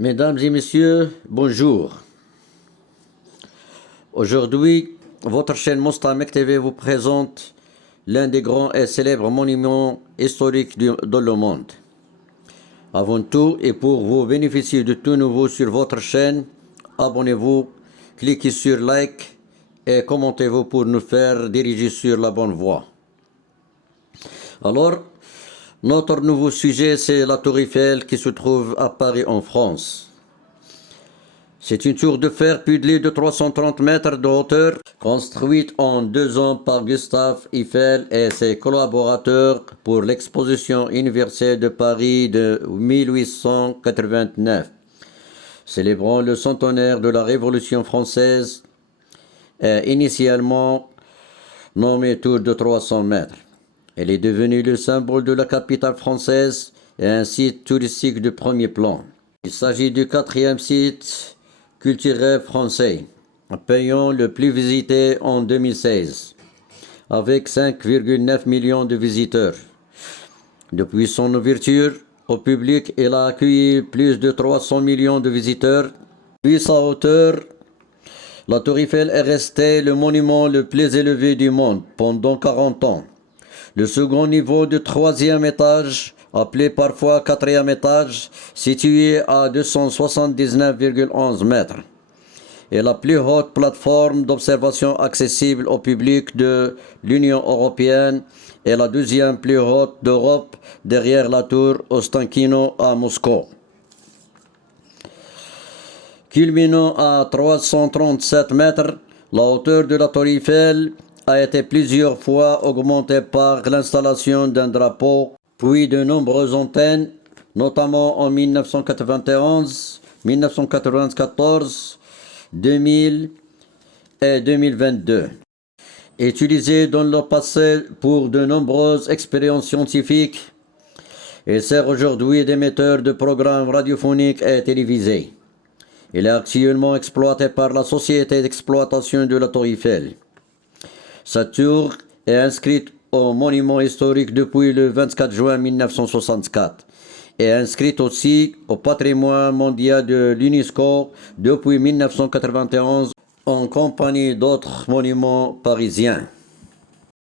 Mesdames et messieurs, bonjour. Aujourd'hui, votre chaîne Mostamec TV vous présente l'un des grands et célèbres monuments historiques dans le monde. Avant tout, et pour vous bénéficier de tout nouveau sur votre chaîne, abonnez-vous, cliquez sur like et commentez-vous pour nous faire diriger sur la bonne voie. Alors, notre nouveau sujet, c'est la Tour Eiffel qui se trouve à Paris en France. C'est une tour de fer pudelée de 330 mètres de hauteur, construite en 2 ans par Gustave Eiffel et ses collaborateurs pour l'exposition universelle de Paris de 1889, célébrant le centenaire de la Révolution française, et initialement nommée tour de 300 mètres. Elle est devenue le symbole de la capitale française et un site touristique de premier plan. Il s'agit du 4e site culturel français, payant le plus visité en 2016, avec 5,9 millions de visiteurs. Depuis son ouverture au public, elle a accueilli plus de 300 millions de visiteurs. Depuis sa hauteur, la Tour Eiffel est restée le monument le plus élevé du monde pendant 40 ans. Le second niveau du 3e étage, appelé parfois 4e étage, situé à 279,11 mètres, est la plus haute plateforme d'observation accessible au public de l'Union européenne et la 2e plus haute d'Europe derrière la tour Ostankino à Moscou. Culminant à 337 mètres, la hauteur de la Tour Eiffel a été plusieurs fois augmentée par l'installation d'un drapeau, puis de nombreuses antennes, notamment en 1991, 1994, 2000 et 2022. Utilisée dans le passé pour de nombreuses expériences scientifiques, elle sert aujourd'hui d'émetteur de programmes radiophoniques et télévisés. Elle est actuellement exploitée par la Société d'exploitation de la Tour Eiffel. Sa tour est inscrite au monument historique depuis le 24 juin 1964 et inscrite aussi au patrimoine mondial de l'UNESCO depuis 1991 en compagnie d'autres monuments parisiens.